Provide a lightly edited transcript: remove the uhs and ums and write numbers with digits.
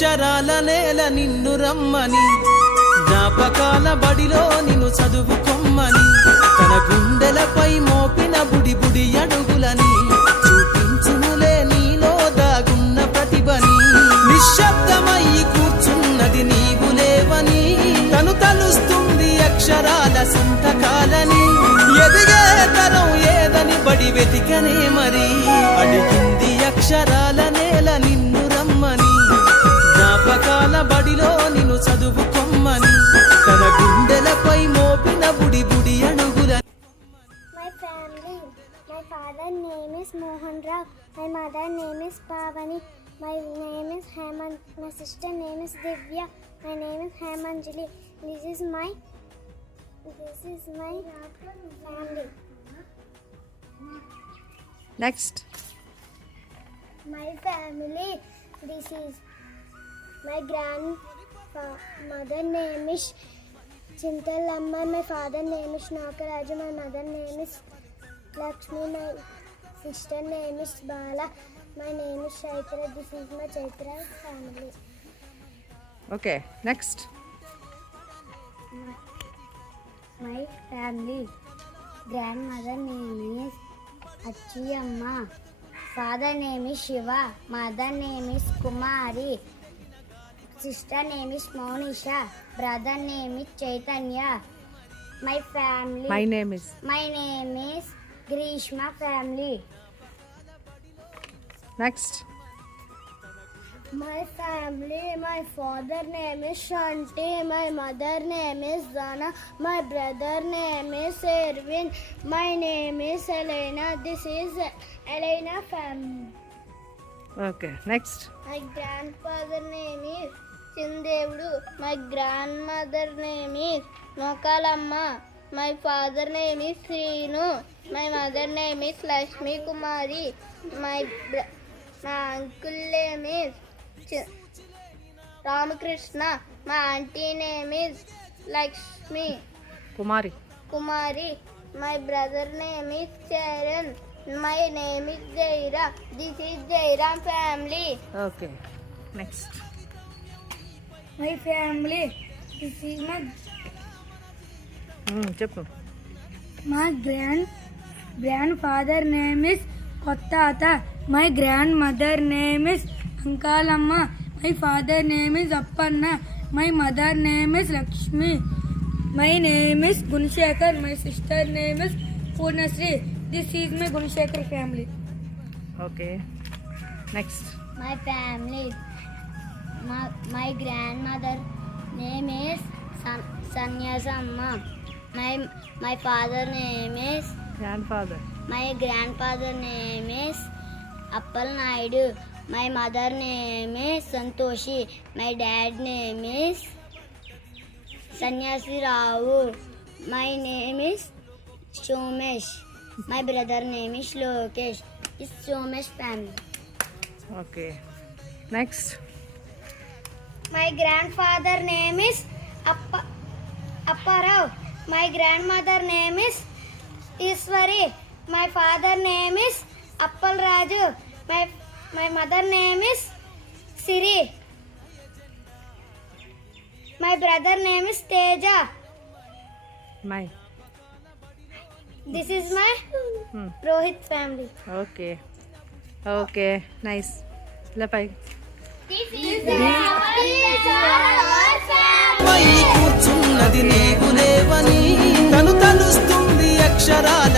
అక్షరాల నేల నిన్ను రమ్మని, జ్ఞాపకాల బడిలో నిన్ను చదువుకొమ్మని, తన గుండెలపై మోపిన బుడి బుడి అడుగులని చూపించునులే నీలో దాగున్న ప్రతిభని. నిశ్శబ్దమయ్యి కూర్చున్నది నీవు లేవని, తను తలుస్తుంది అక్షరాల సంతకాలని. ఎదిగే తరం ఏదని బడి వెతికనే మరి, అడిగింది అక్షరాల నేల నిన్ను రమ్మని, జ్ఞాపకాల బడిలో నిన్ను చదువుకొమ్మని, తన గుండెలపై మోపిన బుడి బుడి అడుగుల. My family. My father name is Mohan Rao. My mother name is Pavani. My name is Hemant. My sister name is Divya. My name is Hemanjali. This is my family. Next. My family. This is my grandmother name is Chintalamma. My father name is Nakaraju. My mother name is Lakshmi. My sister name is Bala. My name is Chaitra. This is my Chaitra family. Okay, next. My family. Grandmother name is Achiyamma. Father name is Shiva. Mother name is Kumari. Sister name is Monisha. Brother name is Chaitanya. My family. My name is. My name is Grishma family. Next. My family. My father name is Shanti. My mother name is Zana. My brother name is Erwin. My name is Elena. This is Elena family. Okay, next. My grandfather name is Chindevudu. My grandmother name is Mokalamma. My father name is Srinu. My mother name is Lakshmi Kumari. My uncle name is Ramakrishna. My auntie name is Lakshmi Kumari. My brother name is Charan. My name is Jaira. This is Jairam family. Okay, next. My family. This is చెప్పు. My grandfather name is Kottata. My grandmother name is Ankalamma. My father name is Appanna. My mother name is Lakshmi. My name is Gunshekar. My sister name is Purnasri. This is my Gunshekar family. Okay, next. My family. My grandmother name is Sanyasamma. My father name is Grandfather. My grandfather name is Appal Naidu. My mother name is Santoshi. My dad name is Sanyasi Rao. My name is Somesh. My brother name is Lokesh. It's Somesh family. Okay, next. My grandfather name is Apparao. My grandmother name is Iswari. My father name is Appal Raju. My mother name is Siri. My brother name is Teja. My. This is my Rohit family. Okay. Okay, nice. Lapai. This is our family. పై కూర్చున్నది నీవు లేవని, తను తలుస్తుంది అక్షరాల